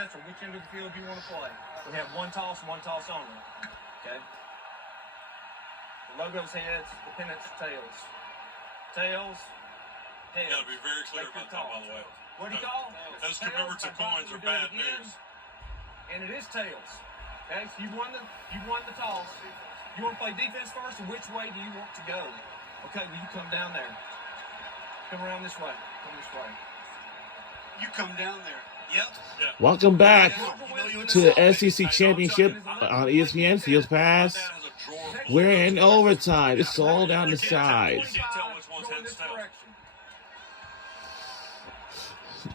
From which end of the field you want to play. We have one toss only. Okay? The logo's heads, the pennant's tails. Tails, heads. You got to be very clear about that, by the way. What do you call? Those commemorative coins are bad news. And it is tails. Okay? So you won the toss. You want to play defense first, or which way do you want to go? Okay, well, you come down there. Come around this way. Come this way. You come down there. Yep. Yeah. Welcome back to the SEC Championship on ESPN Field Pass. We're in overtime. It's all down the sides.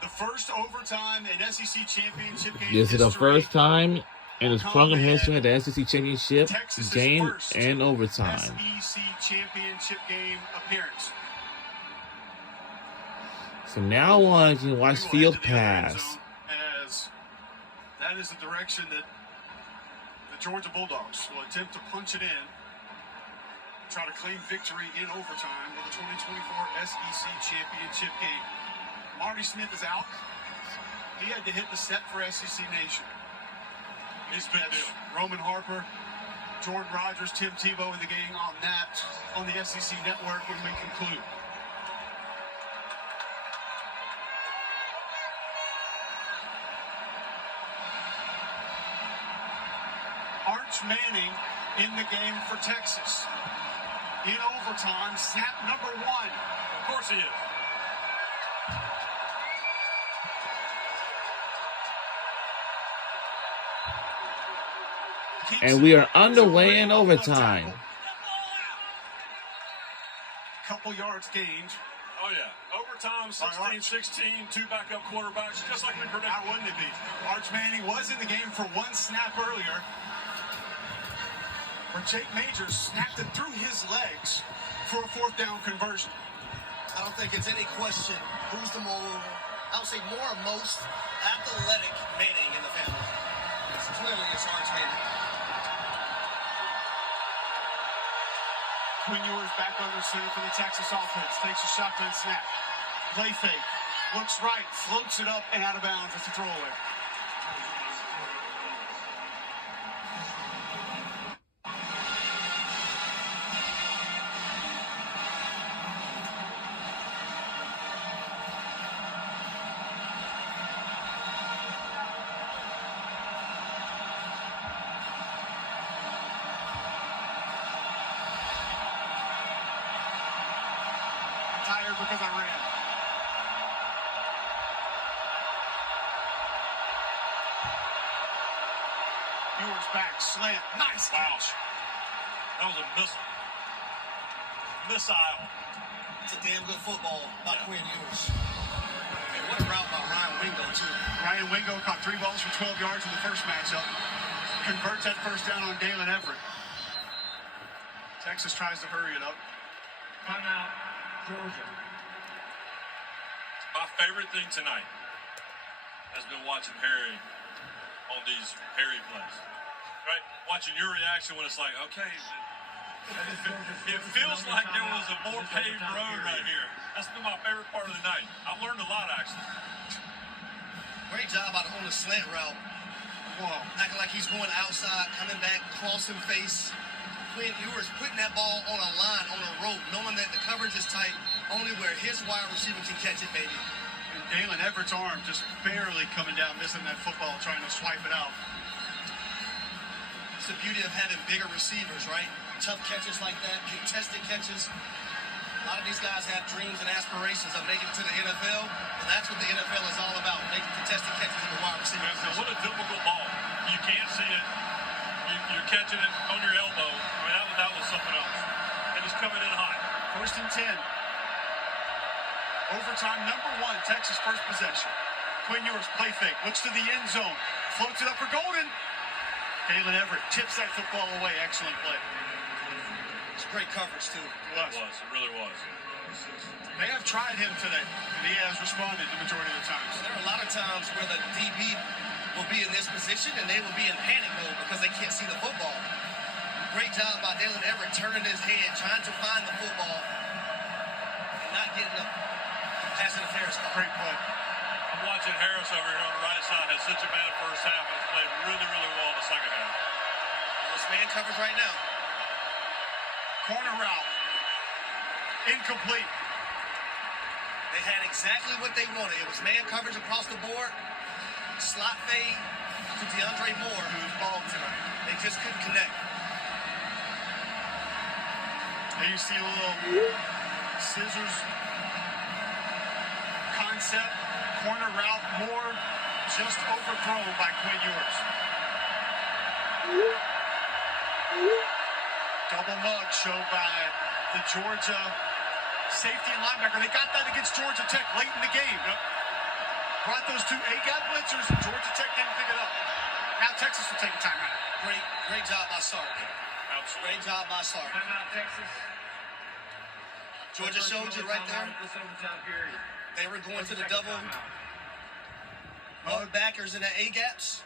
The first overtime in SEC Championship game. This is the first time in its program history at the SEC Championship game and overtime. SEC Championship game appearance. From now on, you can watch Field Pass. As that is the direction that the Georgia Bulldogs will attempt to punch it in, try to claim victory in overtime with the 2024 SEC Championship game. Marty Smith is out. He had to hit the set for SEC Nation. He's been deal. Roman Harper, Jordan Rogers, Tim Tebow in the game on the SEC Network when we conclude. Arch Manning in the game for Texas. In overtime, snap number 1. Of course he is. And we are underway in overtime. Couple yards gained. Oh, yeah. Overtime, 16-16, 2 backup quarterbacks, just like we predicted. How wouldn't it be? Arch Manning was in the game for 1 snap earlier, where Jake Majors snapped it through his legs for a 4th down conversion. I don't think it's any question who's the more, I would say more or most athletic Manning in the family. It's Arch Manning. Quinn Ewers back under center for the Texas offense. Takes a shotgun snap. Play fake. Looks right. Floats it up and out of bounds. It's a throwaway. Tired because I ran. Ewers back, slant, nice catch. That was a missile. It's a damn good football by Quinn Ewers. And what a route by Ryan Wingo, too. Ryan Wingo caught 3 balls for 12 yards in the first matchup. Converts that first down on Dalen Everett. Texas tries to hurry it up. Timeout, Georgia. My favorite thing tonight has been watching Harry on these Harry plays. Right? Watching your reaction when it's like, okay, it feels like there was a more paved road right here. That's been my favorite part of the night. I've learned a lot, actually. Great job on the slant route. Whoa. Acting like he's going outside, coming back, crossing face. Quinn Ewers putting that ball on a line, on a rope, knowing that the coverage is tight, only where his wide receiver can catch it, baby. And Dalen Everett's arm just barely coming down, missing that football, trying to swipe it out. It's the beauty of having bigger receivers, right? Tough catches like that, contested catches. A lot of these guys have dreams and aspirations of making it to the NFL, and that's what the NFL is all about, making contested catches in the wide receiver. Yeah, what a difficult ball. You can't see it. You're catching it on your elbow. I mean, that was something else. And he's coming in high. 1st and 10. Overtime number 1, Texas first possession. Quinn Ewers play fake, looks to the end zone, floats it up for Golden. Dalen Everett tips that football away. Excellent play. It's great coverage, too. It was. It really was. They have tried him today, and he has responded the majority of the times. There are a lot of times where the DB will be in this position, and they will be in panic mode because they can't see the football. Great job by Dalen Everett turning his head, trying to find the football, and not getting a pass interference call. Great play. I'm watching Harris over here on the right side. Has such a bad first half. Has played really, really well in the second half. Well, it's man coverage right now. Corner route. Incomplete. They had exactly what they wanted. It was man coverage across the board. Slot fade to DeAndre Moore, who was bald tonight. They just couldn't connect. And you see a little scissors concept. Corner route. Moore just overthrown by Quinn Ewers. Double mug showed by the Georgia safety and linebacker. They got that against Georgia Tech late in the game. Brought those two A-gap blitzers, and Georgia Tech didn't pick it up. Now Texas will take a timeout. Great job by Sark. Absolutely. Great job by Sark. Timeout, Texas. Georgia showed you right there. This overtime period. They were going to the Second double timeout. mug backers in the A-gaps.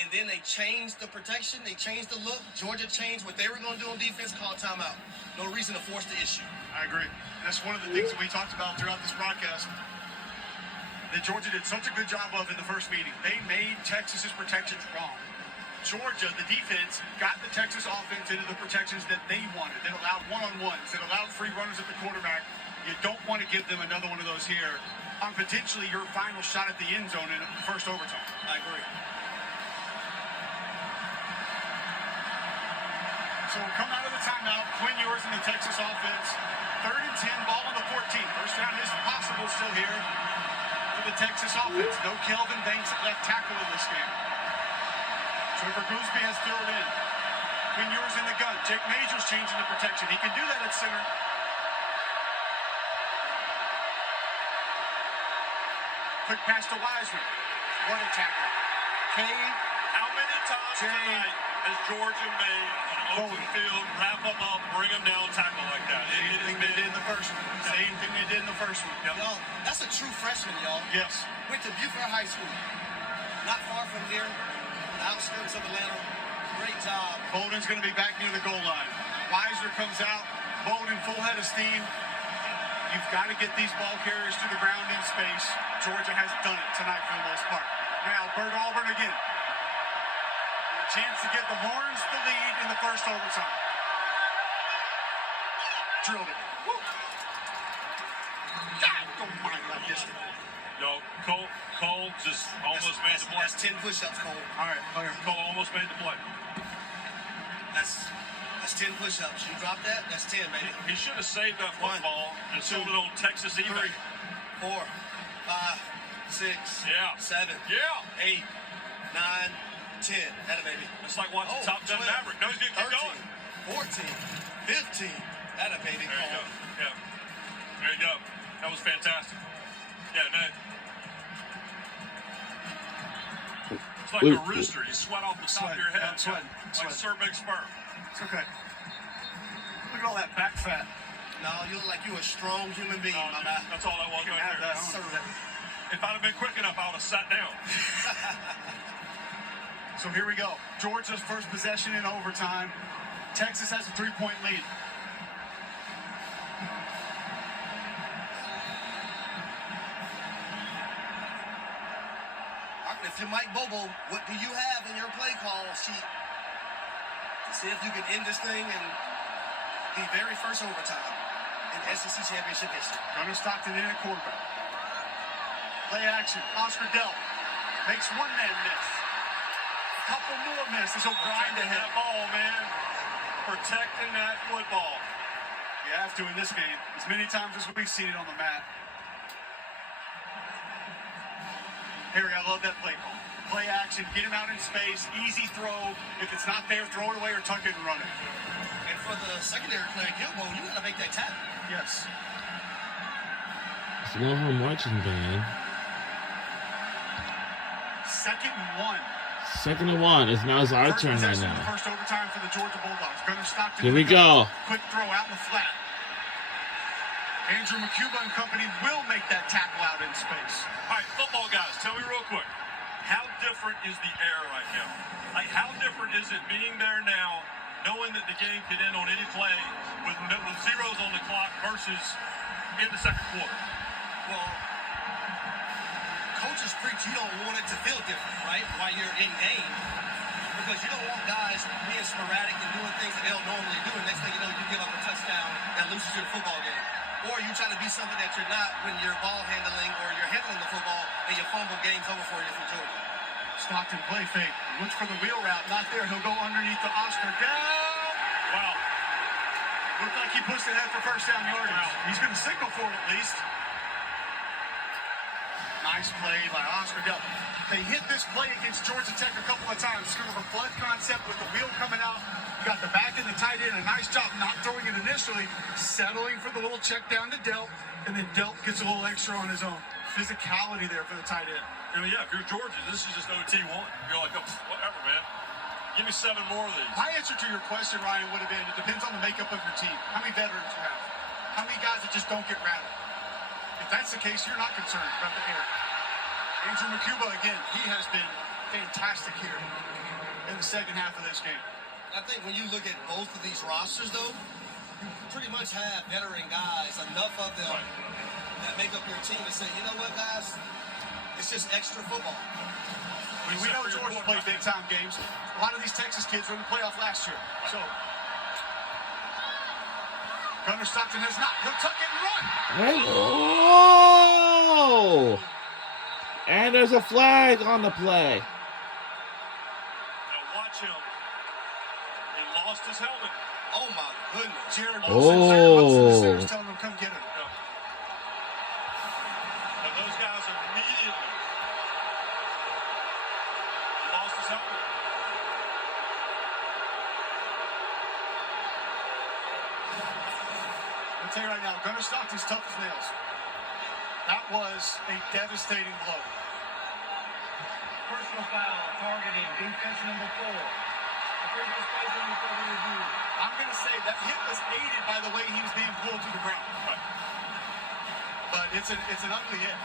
And then they changed the protection. They changed the look. Georgia changed what they were going to do on defense, called timeout. No reason to force the issue. I agree. That's one of the things that we talked about throughout this broadcast that Georgia did such a good job of in the first meeting. They made Texas's protections wrong. Georgia, the defense, got the Texas offense into the protections that they wanted. That allowed one-on-ones, that allowed free runners at the quarterback. You don't want to give them another one of those here on potentially your final shot at the end zone in the first overtime. I agree. So we'll come out of the timeout. Quinn Ewers in the Texas offense. 3rd and 10, ball on the 14. First down is possible still here for the Texas offense. No Kelvin Banks at left tackle in this game. Trevor Gooseby has filled in. Quinn Ewers in the gun. Jake Majors changing the protection. He can do that at center. Quick pass to Wiseman. What a tackle. Kane. How many times tonight has Georgia made an open field, wrap them up, bring them down, tackle like that? Same thing they did in the first one. Same thing they did in the first one. Yep. Y'all, that's a true freshman, y'all. Yes. Went to Buford High School. Not far from here. The outskirts of Atlanta. Great job. Bolden's going to be back near the goal line. Weiser comes out. Bolden full head of steam. You've got to get these ball carriers to the ground in space. Georgia has done it tonight for the most part. Now, Bert Auburn again. A chance to give the Horns the lead in the first overtime. Drilled it. Woo. God, don't mind that distance. No, Cole just almost made the play. That's 10 push-ups, Cole. All right. Cole almost made the play. That's 10 push-ups. You drop that, that's 10, baby. He should have saved that football and sold it on Texas eBay. 3, 4, 5, 6, Yeah. 7, Yeah. 8, 9, 10. That baby. It's like watching Top Gun 12, Maverick. No, he's going to keep 13, going. 14, 15. That baby. There you go. Cole. Yeah. There you go. That was fantastic. Yeah, no. It's like a rooster. You sweat off the top of your head. I'm sweating. Like Sir Big Spur. It's okay. Look at all that back fat. No, you look like you a strong human being, Oh, my dude, man. that's all that was You can right have there. that. Sir. If I'd have been quick enough, I would have sat down. So here we go. Georgia's first possession in overtime. Texas has a 3-point lead. If you're Mike Bobo, what do you have in your play call sheet to see if you can end this thing in the very first overtime in SEC championship history? Gunnar Stockton in at quarterback. Play action. Oscar Dell makes one man miss. A couple more misses. He'll grind Protecting ahead. that ball, man. Protecting that football. You have to in this game. As many times as we've seen it on the mat. Harry, I love that play call. Play action, get him out in space, easy throw. If it's not there, throw it away or tuck it and run it. And for the secondary player, Gilbo, you got to make that tackle. Yes. It's one of our marching band. 2nd and 1. 2nd and 1. It's now our First turn right possession of the now. first overtime for the Georgia Bulldogs. Gunnar Stockton. Here we go. Quick throw out in the flat. Andrew McCuba and company will make that tackle out in space. All right, football guys, tell me real quick. How different is the air right now? Like, how different is it being there now, knowing that the game could end on any play with zeros on the clock versus in the second quarter? Well, just preach you don't want it to feel different, right? While you're in game. Because you don't want guys being sporadic and doing things that they don't normally do, and next thing you know, you give up a touchdown that loses your football game. Or you try to be something that you're not when you're ball handling or you're handling the football and you fumble, game's over for you from Georgia. Stockton play fake. Looks for the wheel route. Not there. He'll go underneath the Oscar. Down. Wow. Looked like he pushed it ahead for first down yardage. Wow. He's going to signal for it at least. Nice play by Oscar Dell. They hit this play against Georgia Tech a couple of times. Kind of a flood concept with the wheel coming out. You got the back and the tight end. A nice job not throwing it initially. Settling for the little check down to Delt. And then Delt gets a little extra on his own. Physicality there for the tight end. I mean, yeah, if you're Georgia, this is just OT1. You're like, oh, whatever, man. Give me 7 more of these. My answer to your question, Ryan, would have been, it depends on the makeup of your team. How many veterans you have? How many guys that just don't get rattled? If that's the case, you're not concerned about the air. Andrew McCuba, again, he has been fantastic here in the second half of this game. I think when you look at both of these rosters, though, you pretty much have veteran guys, enough of them that make up your team and say, you know what, guys, it's just extra football. We know Georgia played big-time games. A lot of these Texas kids were in the playoff last year. So, Gunnar Stockton has not. He'll tuck it and run. Oh! And there's a flag on the play. Now watch him. He lost his helmet. Oh, my goodness. Jared Oh. Wilson is telling him, come get him. And those guys immediately lost his helmet. I'll tell you right now, Gunnar Stockton's tough as nails. That was a devastating blow. Personal foul, targeting, defense number 4. The previous play on the further review. I'm going to say that hit was aided by the way he was being pulled to the ground. Right. But it's an ugly hit.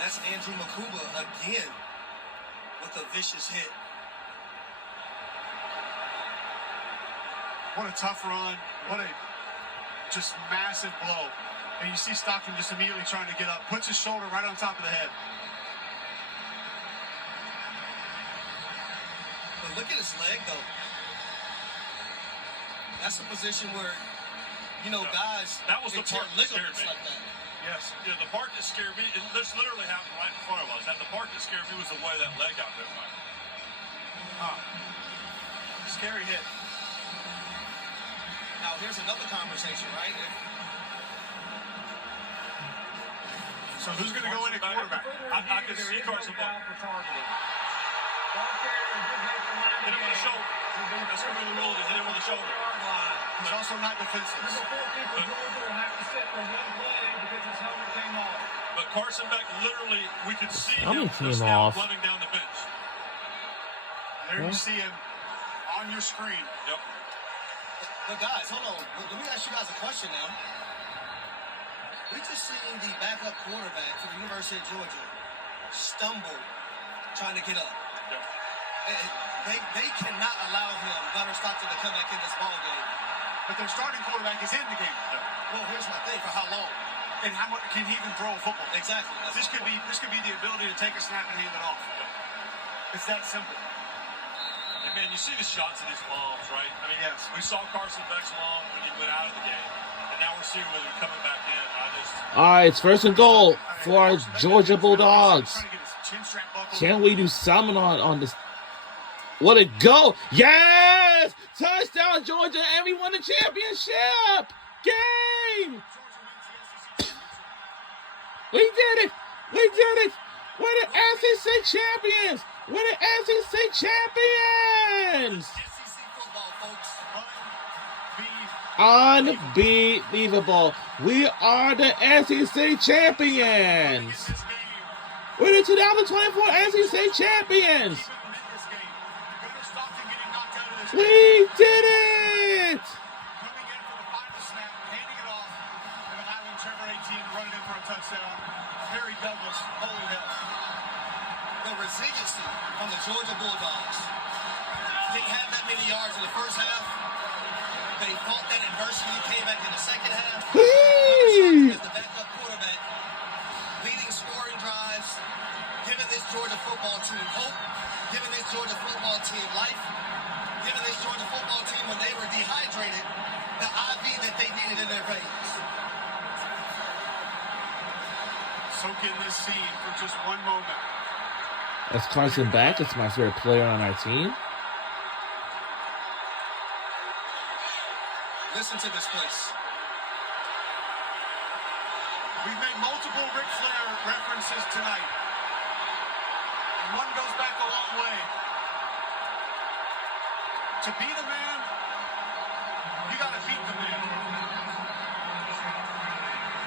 That's Andrew McCuba again with a vicious hit. What a tough run. What a just massive blow. And you see Stockton just immediately trying to get up. Puts his shoulder right on top of the head. But look at his leg, though. That's a position where, you know, guys that was the tear part that scared ligaments me. like that. Yes. Yeah, the part that scared me, this literally happened right in front of us. The part that scared me was the way that leg got hit. Scary hit. Now, here's another conversation, right? So who's going to go in at quarterback? I can see Carson Ball. Hit him on the shoulder. That's going to be the rule, to hit him on the shoulder. He's also not defenseless. But Carson Beck, literally, we could see Coming him came now off. running down the bench. There you see him on your screen. Yep. But guys, hold on. Let me ask you guys a question now. We just seen the backup quarterback for the University of Georgia stumble trying to get up. Yep. They cannot allow him, Gunnar Stockton, to come back in this ball game. But their starting quarterback is in the game. Well, here's my thing: for how long? And how much can he even throw a football? Exactly. This could be the ability to take a snap and hand it off. It's that simple. And man, you see the shots of these bombs, right? I mean, Yes. we saw Carson Beck's bomb when he went out of the game, and now we're seeing whether he's coming back in. All right, it's first and goal for our Georgia Bulldogs. Can we do something on this? What a go! Yes! Touchdown, Georgia, and we won the championship game! We did it! We did it! We're the SEC champions! We're the SEC champions! SEC football, folks. Unbelievable. We are the SEC champions. We're the 2024 SEC champions. We did it. Coming in for the final snap, handing it off, and allowing Trevor 18 running in for a touchdown. Harry Douglas, holy hell. The resiliency from the Georgia Bulldogs. Didn't have that many yards in the first half. They fought that adversity, came back in the second half. Whee! As the backup quarterback, leading scoring drives, giving this Georgia football team hope, giving this Georgia football team life, giving this Georgia football team, when they were dehydrated, the IV that they needed in their veins. Soak in this scene for just one moment. That's Carson Beck. It's my favorite player on our team. Listen to this place. We've made multiple Ric Flair references tonight. And one goes back a long way. To be the man, you got to beat the man.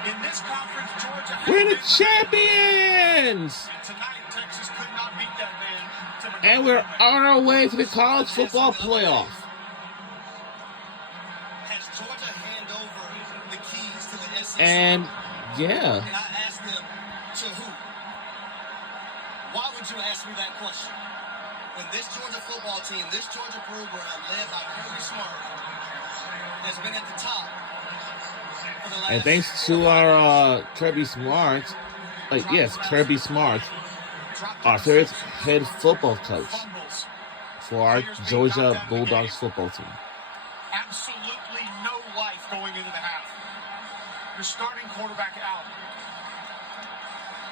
In this conference, Georgia has We're the been champions! and tonight, Texas could not beat that man. And we're on our way to the college football playoff. Has Georgia hand over the keys to the SEC? And, yeah. And I asked them, to who? Why would you ask me that question? When this Georgia football team, this Georgia program led by Kirby Smart, has been at the top for the last... And thanks to our Kirby Smart, Kirby Smart, our favorite head football coach for our Georgia Bulldogs football team. Absolutely no life going into the half. Your starting quarterback out.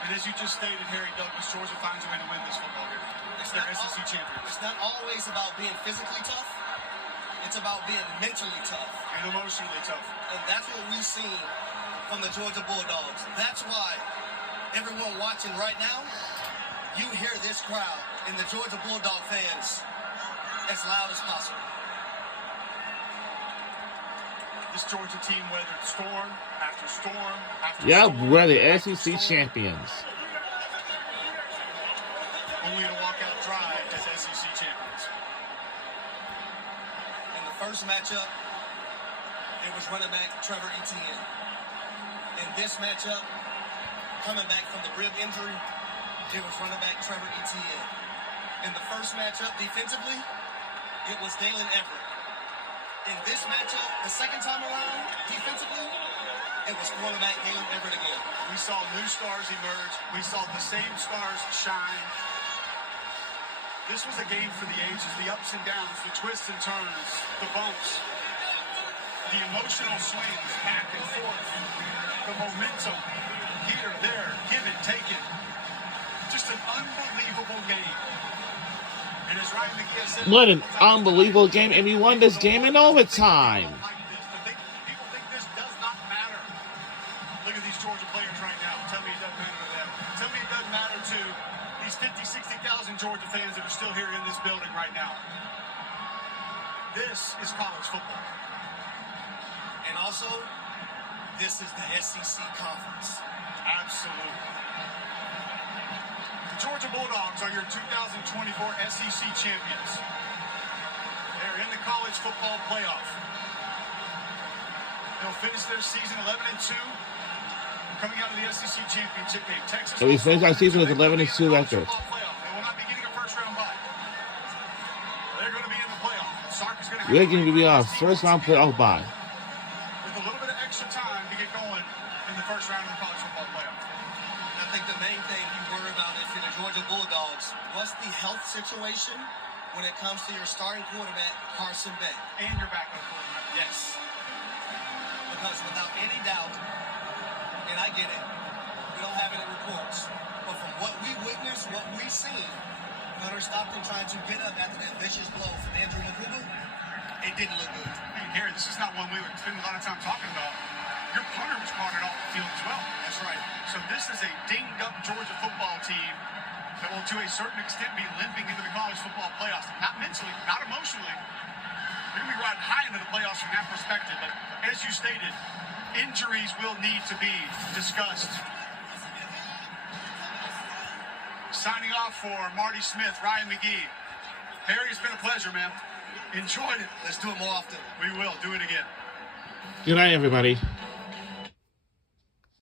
And as you just stated, Harry Douglas, Georgia finds a way to win this football game. It's their SEC champions. It's not always about being physically tough. It's about being mentally tough. And emotionally tough. And that's what we've seen from the Georgia Bulldogs. That's why everyone watching right now, you hear this crowd and the Georgia Bulldog fans as loud as possible. This Georgia team weathered storm after storm after Yeah, storm. we're the SEC champions. Only to walk out dry as SEC champions. In the first matchup, it was running back Trevor Etienne. In this matchup, coming back from the rib injury, it was running back Trevor Etienne. In the first matchup, defensively, it was Dalen Everett. In this matchup, the second time around, defensively, it was cornerback Dalen Everett again. We saw new stars emerge. We saw the same stars shine. This was a game for the ages, the ups and downs, the twists and turns, the bumps, the emotional swings back and forth, the momentum, here, there, give it, take it. Just an unbelievable game. And as Ryan McAfee said, What an unbelievable game, and we won this game in overtime. People think this does not matter. Look at these Georgia players right now. Tell me it doesn't matter to them. Tell me it doesn't matter to these 50, 60,000 Georgia fans that are still here in this building right now. This is college football. And also, this is the SEC Conference. Absolutely. The Georgia Bulldogs are your 2024 SEC champions. They're in the college football playoff. They'll finish their season 11-2, coming out of the SEC championship game. Texas. So we finished our season with 11-2 record. They will not be getting a first-round bye. They're going to be in the playoff. Sark is going to have We're going to be our first-round playoff bye. with a little bit of extra time to get going in the first round of the college football playoff. I think the main thing you worry about if you're the Georgia Bulldogs, what's the health situation when it comes to your starting quarterback, Carson Beck? And your backup quarterback. Yes. Because without any doubt, and I get it, we don't have any reports, but from what we witnessed, what we've seen, Hunter Stockton trying to get up after that vicious blow from Andrew Makuba, it didn't look good. Hey, Gary, this is not one we would spend a lot of time talking about. Your punter was carted off the field as well. That's right. So this is a dinged-up Georgia football team that will, to a certain extent, be limping into the college football playoffs. Not mentally, not emotionally. They're going to be riding high into the playoffs from that perspective. But as you stated, injuries will need to be discussed. Signing off for Marty Smith, Ryan McGee. Harry, it's been a pleasure, man. Enjoyed it. Let's do it more often. We will. Do it again. Good night, everybody.